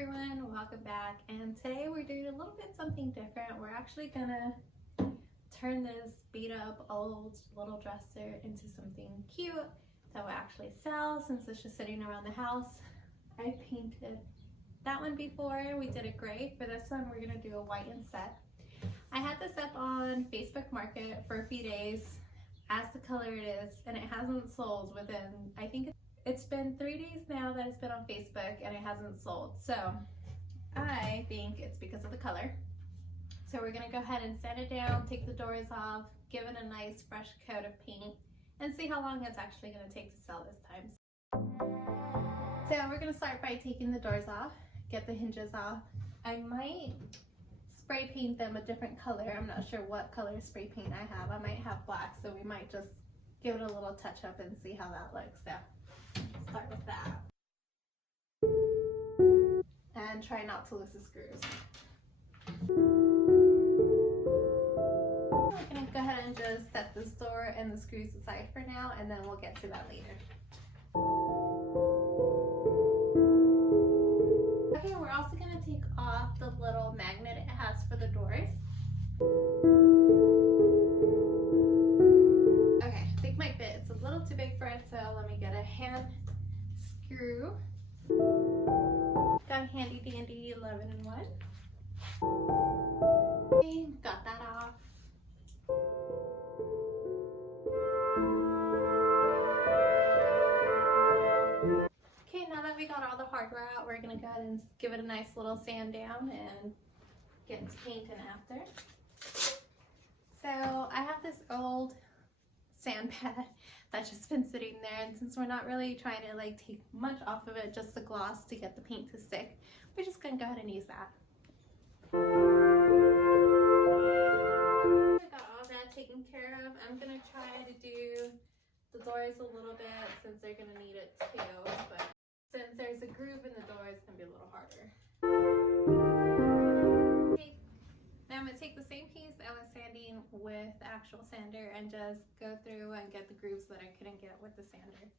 everyone, welcome back. And today we're doing a little bit something different. We're actually gonna turn this beat up old little dresser into something cute that will actually sell since it's just sitting around the house. I painted that one before, we did it gray. For this one we're gonna do a white instead. I had this up on Facebook Market for a few days as the color it is, and it hasn't sold within, I think it's been 3 days now that it's been on Facebook and it hasn't sold. So I think it's because of the color. So we're gonna go ahead and sand it down, take the doors off, give it a nice fresh coat of paint, and see how long it's actually gonna take to sell this time. So we're gonna start by taking the doors off, get the hinges off. I might spray paint them a different color. I'm not sure what color spray paint I have. I might have black, so we might just give it a little touch up and see how that looks. So start with that. And try not to lose the screws. We're gonna go ahead and just set this door and the screws aside for now, and then we'll get to that later. Okay, we're also gonna take off the little magnet it has for the doors. Okay, I think my bit is a little too big for it, so let me get a hand screw. Got a handy dandy 11-in-1. Okay, got that off. Okay, now that we got all the hardware out, we're gonna go ahead and give it a nice little sand down and get into painting after. So I have this old sand pad that's just been sitting there, and since we're not really trying to take much off of it, just the gloss to get the paint to stick, we're just gonna go ahead and use that. I got all that taken care of. I'm gonna try to do the doors a little bit since they're gonna need it too, but since there's a groove in the door, it's gonna be a little harder. Okay. Now I'm gonna take the same piece I was sanding with the actual sander and just go through and get the grooves that I couldn't get with the sander.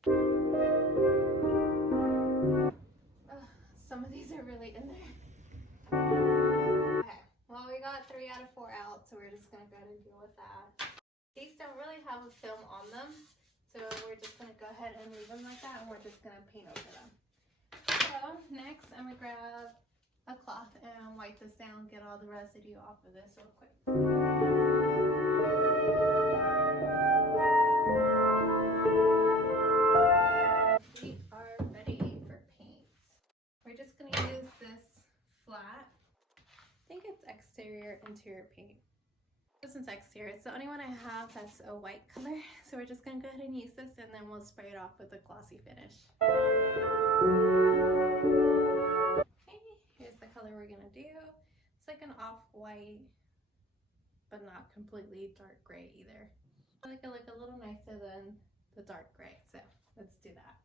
Some of these are really in there. Okay, well we got 3 out of 4 out, so we're just gonna go ahead and deal with that. These don't really have a film on them, so we're just gonna go ahead and leave them like that, and we're just gonna paint over them. So next I'm gonna grab a cloth and wipe this down, get all the residue off of this real quick. We are ready for paint. We're just going to use this flat, I think it's exterior interior paint. This one's exterior. It's the only one I have that's a white color, so we're just going to go ahead and use this, and then we'll spray it off with a glossy finish. Here's the color we're gonna do. It's like an off-white, but not completely dark gray either. I like it look a little nicer than the dark gray, so let's do that.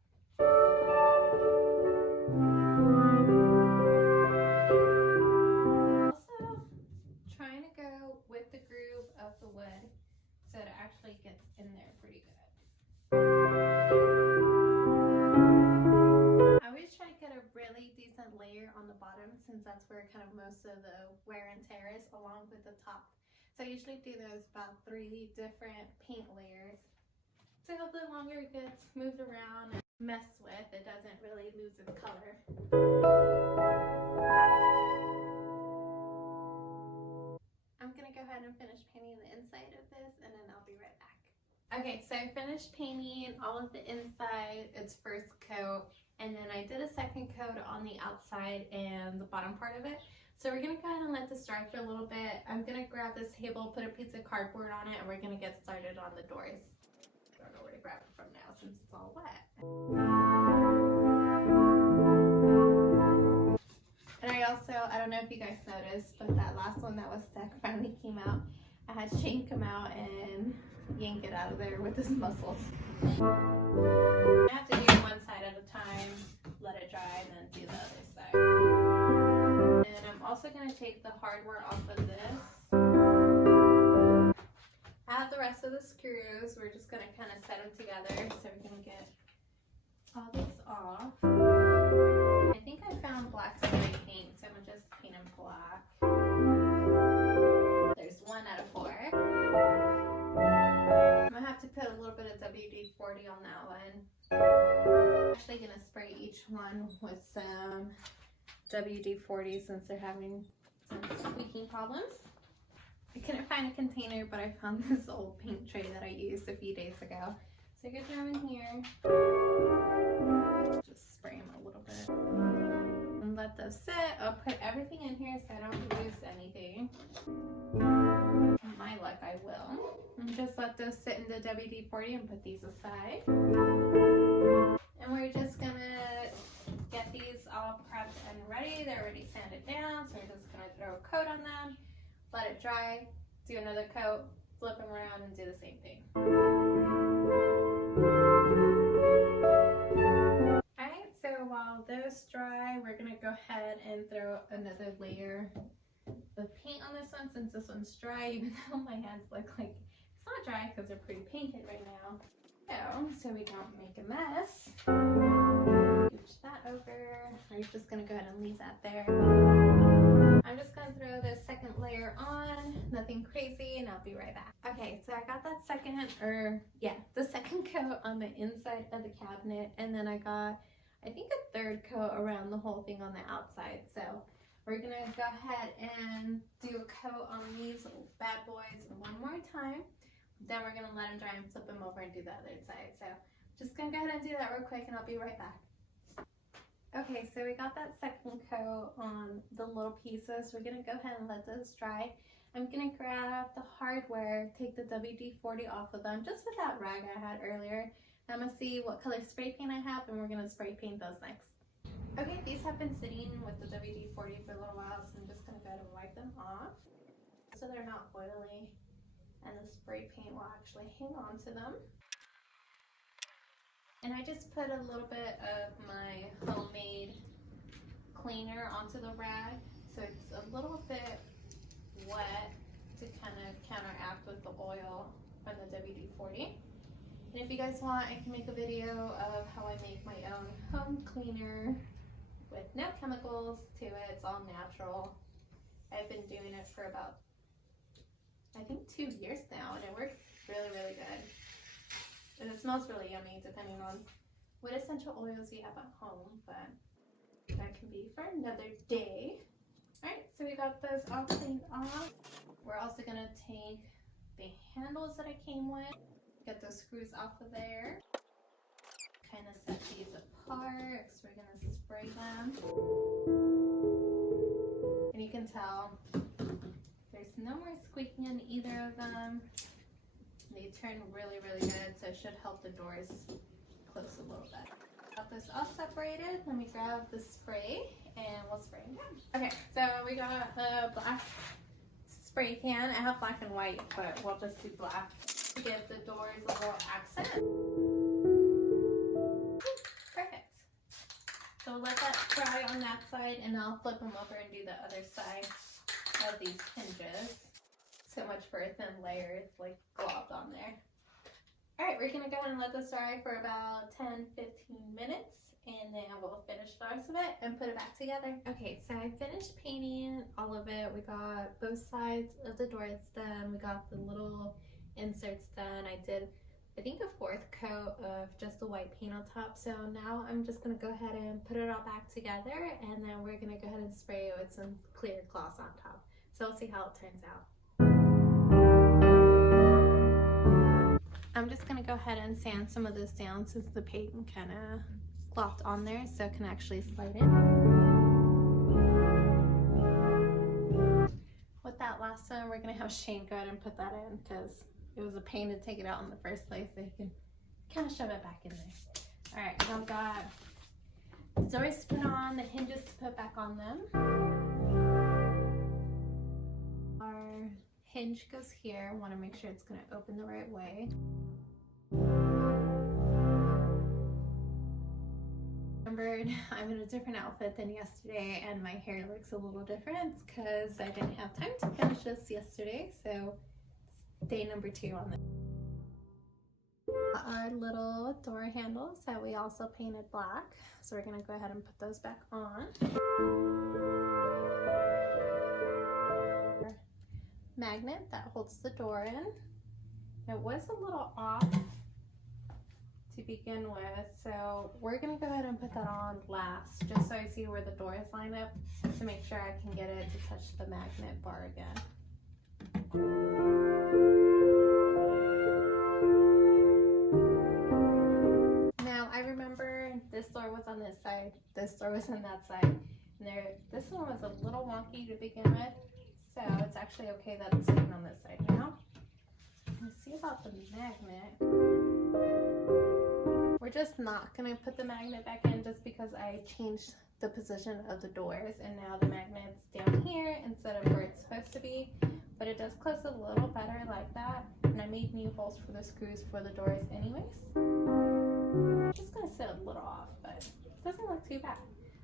Also, trying to go with the groove of the wood so it actually gets in there pretty good. I always try to get a really decent layer on the bottom, since that's where kind of most of the wear and tear is, along with the top. So I usually do those about 3 different paint layers. So the longer it gets moved around and messed with, it doesn't really lose its color. I'm gonna go ahead and finish painting the inside of this, and then I'll be right back. Okay, so I finished painting all of the inside, its first coat, and then I did a second coat on the outside and the bottom part of it. So we're gonna go ahead and let this dry for a little bit. I'm gonna grab this table, put a piece of cardboard on it, and we're gonna get started on the doors. I don't know where to grab it from now since it's all wet. And I don't know if you guys noticed, but that last one that was stuck finally came out. I had Shane come out and yank it out of there with his muscles. I have to do one side at a time, let it dry, and then do the other side. And I'm also going to take the hardware off of this. I have the rest of the screws. We're just going to kind of set them together so we can get all these off. I think I found black spray paint in with some WD-40 since they're having some squeaking problems. I couldn't find a container, but I found this old paint tray that I used a few days ago. So you can throw them in here. Just spray them a little bit. And let those sit. I'll put everything in here so I don't lose anything. With my luck, I will. And just let those sit in the WD-40 and put these aside. And we're just gonna get these all prepped and ready. They're already sanded down, so we're just gonna throw a coat on them, let it dry, do another coat, flip them around, and do the same thing. Alright, so while those dry, we're gonna go ahead and throw another layer of paint on this one since this one's dry, even though my hands look like it's not dry because they're pretty painted right now. So we don't make a mess. Scooch that over. I'm just gonna go ahead and leave that there. I'm just gonna throw the second layer on, nothing crazy, and I'll be right back. Okay, so I got that the second coat on the inside of the cabinet, and then I got, I think, a third coat around the whole thing on the outside. So we're gonna go ahead and do a coat on these bad boys one more time. Then we're gonna let them dry and flip them over and do the other side. So just gonna go ahead and do that real quick and I'll be right back. Okay, so we got that second coat on the little pieces. We're gonna go ahead and let those dry. I'm gonna grab the hardware, take the WD-40 off of them, just with that rag I had earlier. I'm gonna see what color spray paint I have and we're gonna spray paint those next. Okay, these have been sitting with the WD-40 for a little while, so I'm just gonna go ahead and wipe them off so they're not oily. And the spray paint will actually hang on to them. And I just put a little bit of my homemade cleaner onto the rag, so it's a little bit wet to kind of counteract with the oil from the WD-40. And if you guys want, I can make a video of how I make my own home cleaner with no chemicals to it. It's all natural. I've been doing it for about, I think, 2 years now, and it works really, really good. And it smells really yummy depending on what essential oils you have at home, but that can be for another day. Alright, so we got those all cleaned off. We're also going to take the handles that I came with, get those screws off of there, kind of set these apart, so we're going to spray them. And you can tell there's no more squeaking in either of them. They turn really, really good, so it should help the doors close a little bit. Got this all separated. Let me grab the spray and we'll spray them down. Okay, so we got a black spray can. I have black and white, but we'll just do black to give the doors a little accent. Perfect. So we'll let that dry on that side, and I'll flip them over and do the other side of these hinges. So much for a thin layer, it's like globbed on there. Alright, we're gonna go ahead and let this dry for about 10-15 minutes, and then we'll finish the rest of it and put it back together. Okay, so I finished painting all of it. We got both sides of the doors done. We got the little inserts done. I did, I think, a fourth coat of just the white paint on top. So now I'm just gonna go ahead and put it all back together, and then we're gonna go ahead and spray it with some clear gloss on top. So we'll see how it turns out. I'm just gonna go ahead and sand some of this down since the paint kind of glopped on there, so it can actually slide in. With that last one, we're gonna have Shane go ahead and put that in because it was a pain to take it out in the first place, so he can kind of shove it back in there. All right, now I've got the doors to put on, the hinges to put back on them. Our hinge goes here. I want to make sure it's going to open the right way. Remembered I'm in a different outfit than yesterday, and my hair looks a little different because I didn't have time to finish this yesterday, so it's day number 2 on this. Our little door handles that we also painted black, so we're going to go ahead and put those back on. Magnet that holds the door in. It was a little off to begin with. So we're gonna go ahead and put that on last, just so I see where the doors line up to make sure I can get it to touch the magnet bar again. Now I remember this door was on this side, this door was on that side, and this one was a little wonky to begin with, so it's actually okay that it's sitting on this side now. Let's see about the magnet. We're just not gonna put the magnet back in just because I changed the position of the doors and now the magnet's down here instead of where it's supposed to be, but it does close a little better like that, and I made new holes for the screws for the doors anyways. Just gonna sit a little off, but it doesn't look too bad.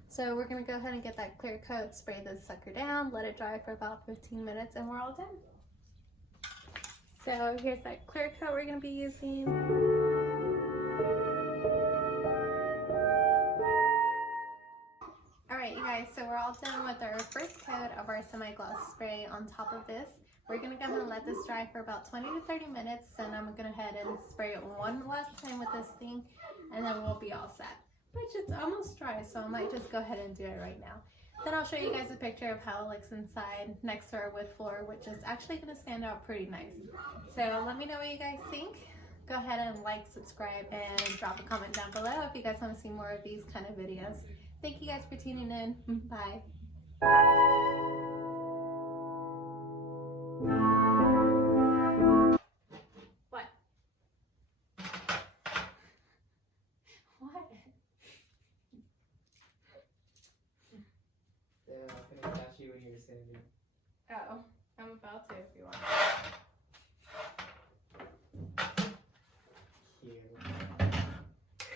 So we're gonna go ahead and get that clear coat, spray this sucker down, let it dry for about 15 minutes, and we're all done. So here's that clear coat we're gonna be using. Alright you guys, so we're all done with our first coat of our semi-gloss spray on top of this. We're gonna go ahead and let this dry for about 20 to 30 minutes, and I'm gonna go ahead and spray it one last time with this thing, and then we'll be all set. Which it's almost dry, so I might just go ahead and do it right now. Then I'll show you guys a picture of how it looks inside next to our wood floor, which is actually gonna stand out pretty nice. So let me know what you guys think. Go ahead and like, subscribe, and drop a comment down below if you guys wanna see more of these kind of videos. Thank you guys for tuning in. Bye. What? What? Yeah, I'm gonna catch you when you're singing. Oh, I'm about to if you want.